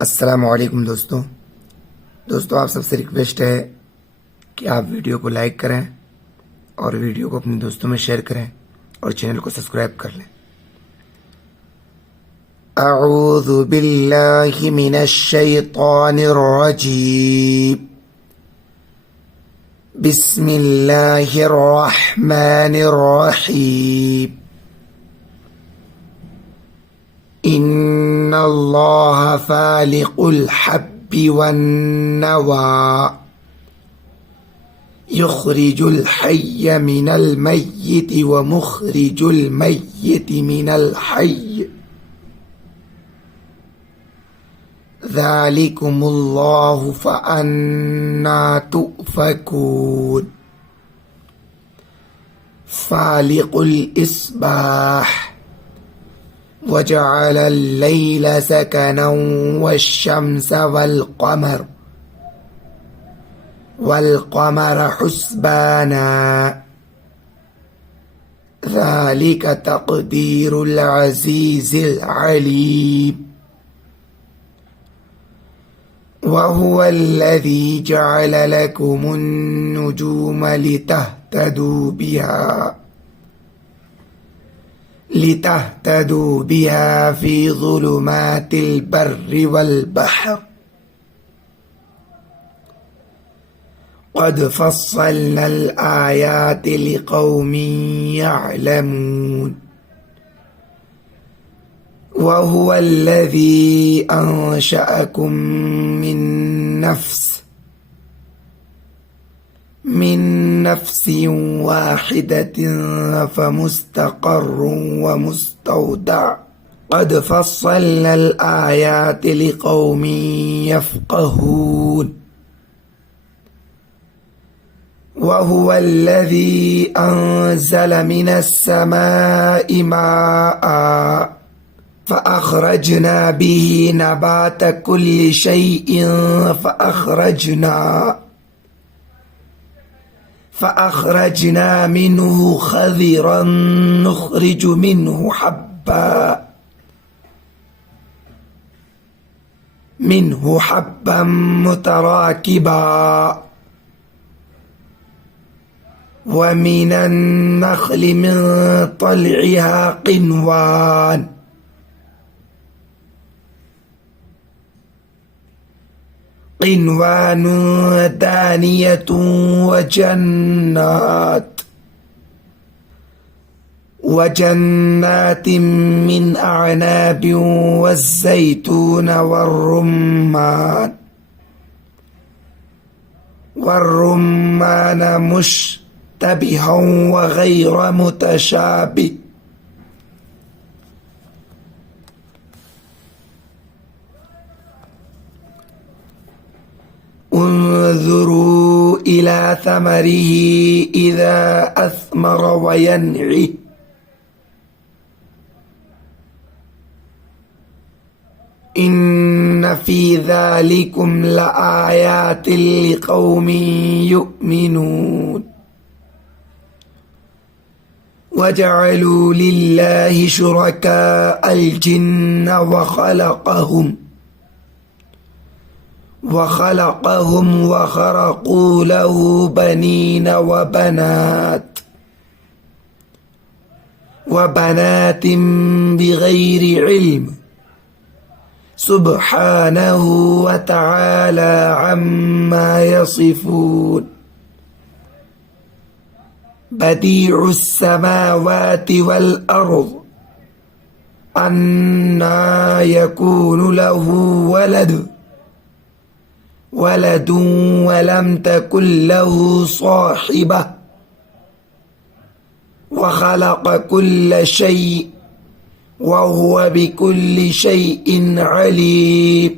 अस्सलामुअलैकुम दोस्तों आप सबसे रिक्वेस्ट है कि आप वीडियो को लाइक करें और वीडियो को अपने दोस्तों में शेयर करें और चैनल को सब्सक्राइब कर लें। अऊज़ु बिल्लाहि मिनश शैतानिर रजीम। बिस्मिल्लाहिर रहमानिर रहीम। इन्नल्लाह फालिकुल हब्बि वन्नवा युखरिजुल हय्य मिनल मय्यिति व मुखरिजुल मय्यिति मिनल हय्य ज़ालिकुमुल्लाहु फ़अन्ना तुफ़कून। फालिकुल इस्बाह वजअल अल-लैल सकनन वश-शम्स वल-क़मर हुस्बाना ज़ालिक तक़दीरुल अज़ीज़िल अलीम। वहुवल्लज़ी जअल लकुमुन-नुजूम लितहतदू बिहा फी ज़ुलुमातिल बर्रि वल बहर क़द फ़स्सलनल आयाति लिक़ौमिन यअलमून। वहुवल्लज़ी अंशअकुम मिन नफ्सिन वाहिदतिन फमुस्तक़र्रुन व मुस्तौदअ क़द फ़स्सलनल आयाति लिक़ौमिन यफ़क़हून। वहुवल्लज़ी अंज़ल मिनस समाइ माअन फ़अख़रजना बिही नबात कुल्लि शैइन फ़अख़रजना मिन्हु खज़िरन नुख़रिजु मिन्हु हब्बन मुतराकिबा वमिनन नख़्लि मिन तल्इहा क़िनवान दानियतुन वजन्नातिन मिन अअनाबिन वज़्ज़ैतून वर्रुम्मान मुश्तबिहन व गैर मुतशाबिह उन्ज़ुरू इला समरिही इज़ा अस्मर व यन्इह इन्न फ़ी ज़ालिकुम लआयातिन लिक़ौमिन युमिनून। वजअलू लिल्लाहि शुरकाअल जिन्न वख़लक़हुम वख़रक़ू लहू बनीन वबनातिन बिग़ैरि इल्म सुब्हानहु व तआला अम्मा यसिफून। बदीउस समावाति वल अर्ज़ अन्ना यकूनु लहू वलदुन वलम तकुन लहू साहिबह वख़लक़ कुल्ल शैइन वहुव बिकुल्लि शैइन अलीम।